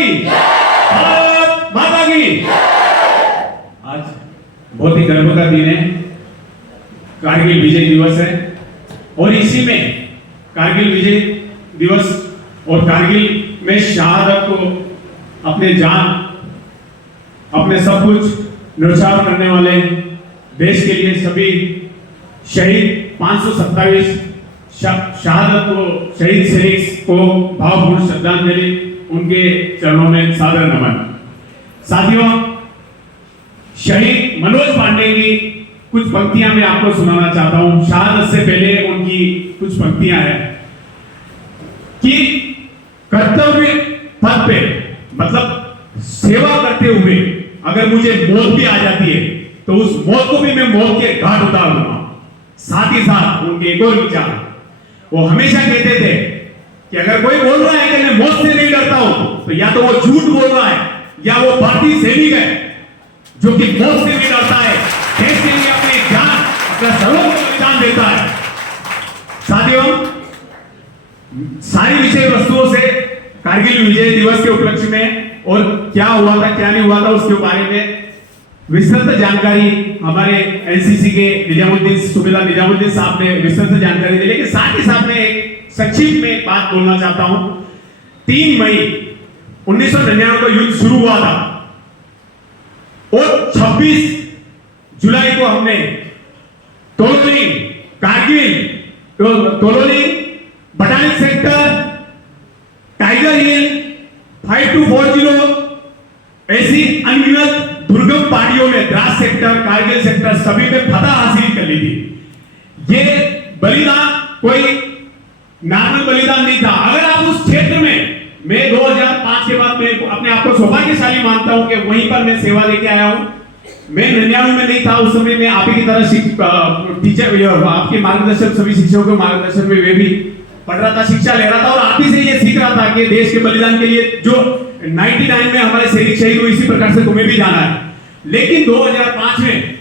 की, भारत माता की। आज बहुत ही गर्व का दिन है, कारगिल विजय दिवस है और इसी में कारगिल विजय दिवस और कारगिल में शहादत को अपने जान, अपने सब कुछ न्यौछावर करने वाले देश के लिए सभी शहीद 527 शहादत को शहीद सैनिक को भावपूर्ण श्रद्धांजलि, उनके चरणों में सादर नमन। साथियों, शहीद मनोज पांडे की कुछ पंक्तियां मैं आपको सुनाना चाहता हूं। शहादत से पहले उनकी कुछ पंक्तियां हैं कि कर्तव्य पथ पे, मतलब सेवा करते हुए अगर मुझे मौत भी आ जाती है तो उस मौत को भी मैं मौत के घाट उतार दूंगा। साथ ही साथ उनके एक और विचार, वो हमेशा कहते थे कि अगर कोई बोल रहा है कि मैं मौत से नहीं डरता हूं तो या तो वो झूठ बोल रहा है या वो भारतीय सैनिक है जो कि मौत से नहीं डरता है, देश के लिए अपनी जान, अपना सर्वोच्च बलिदान देता है। साथियों, सारी विषय वस्तुओं से कारगिल विजय दिवस के उपलक्ष्य में और क्या हुआ था क्या नहीं हुआ था उसके बारे में विस्तृत जानकारी हमारे एनसीसी के निजामुद्दीन, सूबेदार निजामुद्दीन साहब ने विस्तृत जानकारी दी। लेकिन साथ ही साथ में एक संक्षिप्त में बात बोलना चाहता हूं। 3 मई 1999 को युद्ध शुरू हुआ था और 26 जुलाई को हमने Tololing, Kargil, Tololing, battalion sector, Tiger Hill, 5240 ऐसी अनगिनत दुर्गम पहाड़ियों में, द्रास सेक्टर, कारगिल सेक्टर सभी में फतह हासिल कर ली थी। ये बलिदान कोई नॉर्मल बलिदान नहीं था। अगर आप उस क्षेत्र में, मैं 2005 के बाद मैं अपने आप को सौभाग्यशाली मानता हूं कि वहीं पर मैं सेवा लेके आया हूं। मैं 99 में नहीं था, उस समय मैं आप ही की तरह टीचर, आपके मार्गदर्शन, सभी शिक्षकों के मार्गदर्शन में वे भी पढ़ रहा था, शिक्षा ले रहा था और आप ही से ये सीख रहा था कि देश के बलिदान के लिए जो 99 में हमारे सैनिक शहीद हुए, इसी प्रकार से तुम्हें भी जाना है। लेकिन 2005 में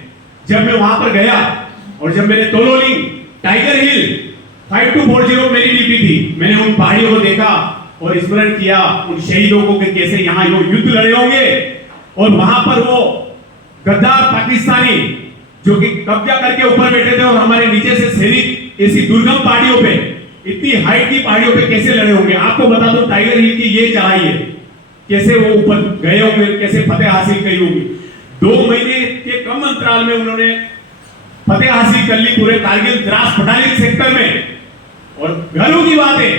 जब मैं वहां पर गया और जब मैंने तोलोलिंग, टाइगर हिल, 5240 मेरी ड्यूटी थी, मैंने उन पहाड़ियों को देखा और स्मरण किया उन शहीदों को कि कैसे यहाँ लोग युद्ध लड़े होंगे और वहां पर वो गद्दार पाकिस्तानी जो कि कब्जा करके ऊपर बैठे थे और हमारे नीचे से सैनिक ऐसी दुर्गम पहाड़ियों पे, इतनी हाइट की पहाड़ियों पे कैसे लड़े होंगे। आपको बता दूं, टाइगर हिल की ये चढ़ाई है, कैसे वो ऊपर गए होंगे, कैसे फतेह हासिल करी होगी। 2 महीने के कम अंतराल में उन्होंने फतेह हासिल कर ली पूरे कारगिल, द्रास, बटालियन सेक्टर में। और गर्व की बात है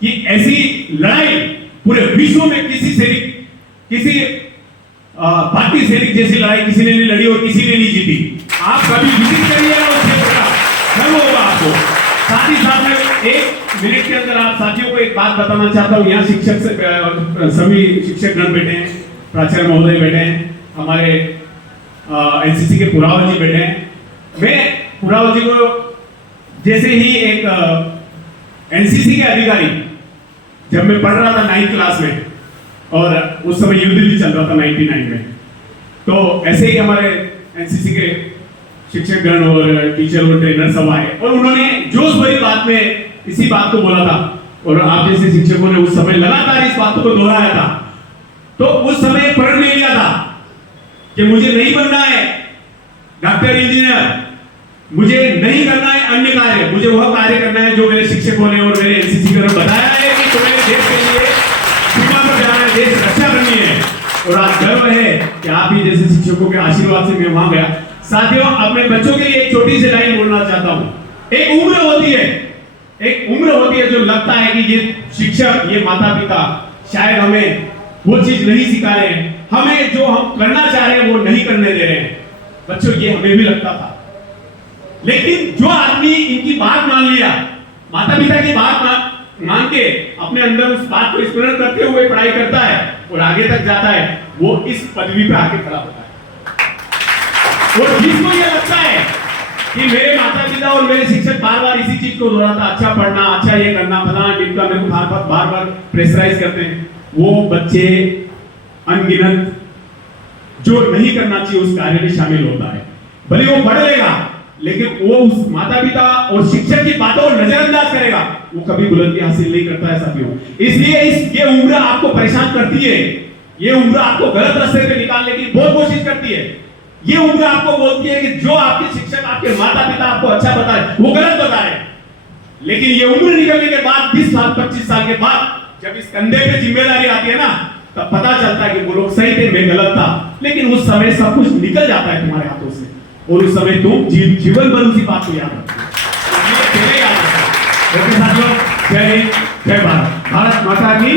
कि ऐसी लड़ाई पूरे विश्व में किसी सैनिक, किसी भारतीय सैनिक जैसी लड़ाई किसी ने नहीं लड़ी और किसी ने नहीं जीती। आप कभी विजिट करिएगा उस क्षेत्र का, गर्व होगा आपको। साथ ही साथ में 1 मिनट के अंदर आप साथियों को एक बात बताना चाहता हूँ। यहाँ शिक्षक से सभी शिक्षक गण बैठे हैं, प्राचार्य महोदय बैठे हैं, हमारे एनसीसी के पुरावल जी बैठे हैं। मैं पुरावल जी को जैसे ही एक एनसीसी के अधिकारी, जब मैं पढ़ रहा था 9th क्लास में और उस समय युद्ध भी चल रहा था 99 में, तो ऐसे ही हमारे एनसीसी के शिक्षक गण और टीचर और ट्रेनर सब आए और उन्होंने जोश भरी बात में इसी बात को बोला था और आप जैसे शिक्षकों ने उस समय लगातार इस बात को दोहराया था। तो उस समय प्रण ले लिया था कि मुझे नहीं बनना है डॉक्टर, इंजीनियर, मुझे नहीं करना है अन्य कार्य, मुझे वह कार्य करना है जो मेरे शिक्षकों ने और मेरे एनसीसी ने बताया है कि तुम्हें देश के लिए सीमा पर जाना है, देश रक्षा करनी है। और आज गर्व है कि आप ही जैसे शिक्षकों के आशीर्वाद से मैं वहां गया। साथियों, अपने बच्चों के लिए एक छोटी सी लाइन बोलना चाहता हूं। एक उम्र होती है जो लगता है कि ये शिक्षक, ये माता पिता शायद हमें वो चीज नहीं सिखा रहे हैं, हमें जो हम करना चाह रहे हैं वो नहीं करने दे रहे हैं। बच्चों, ये हमें भी लगता था, लेकिन जो आदमी इनकी बात मान लिया, माता पिता की बात मान के अपने अंदर उस बात को स्मरण करते हुए पढ़ाई करता है और आगे तक जाता है, वो इस पदवी पे आके खड़ा होता है। और जिसको ये लगता है कि मेरे माता पिता और मेरे शिक्षक बार बार इसी चीज को दोहराता, अच्छा पढ़ना, अच्छा ये करना, फलाना टिप्पा मेरे को बार बार प्रेशराइज करते हैं, वो बच्चे अनगिनत जो नहीं करना चाहिए उस कार्य में शामिल होता है। भले वो पढ़ लेगा, लेकिन वो उस माता पिता और शिक्षक की बातों को नजरअंदाज करेगा, वो कभी बुलंदी हासिल नहीं करता है साथियों। इसलिए ये उम्र आपको परेशान करती है, ये उम्र आपको गलत रास्ते पे निकालने की बहुत कोशिश करती है। ये उम्र आपको बोलती है कि जो आपके शिक्षक, आपके माता पिता आपको अच्छा बताए वो गलत बताए। लेकिन ये उम्र निकलने के बाद 20 साल 25 साल के बाद जब इस कंधे पे जिम्मेदारी आती है ना, तब पता चलता है कि वो लोग सही थे, मैं गलत था। लेकिन उस समय सब कुछ निकल जाता है तुम्हारे हाथों से, और उस समय तुम जीवन भर उसी बात को याद रखते हो। ओके साथियों, जय हिंद, जय भारत, भारत माता की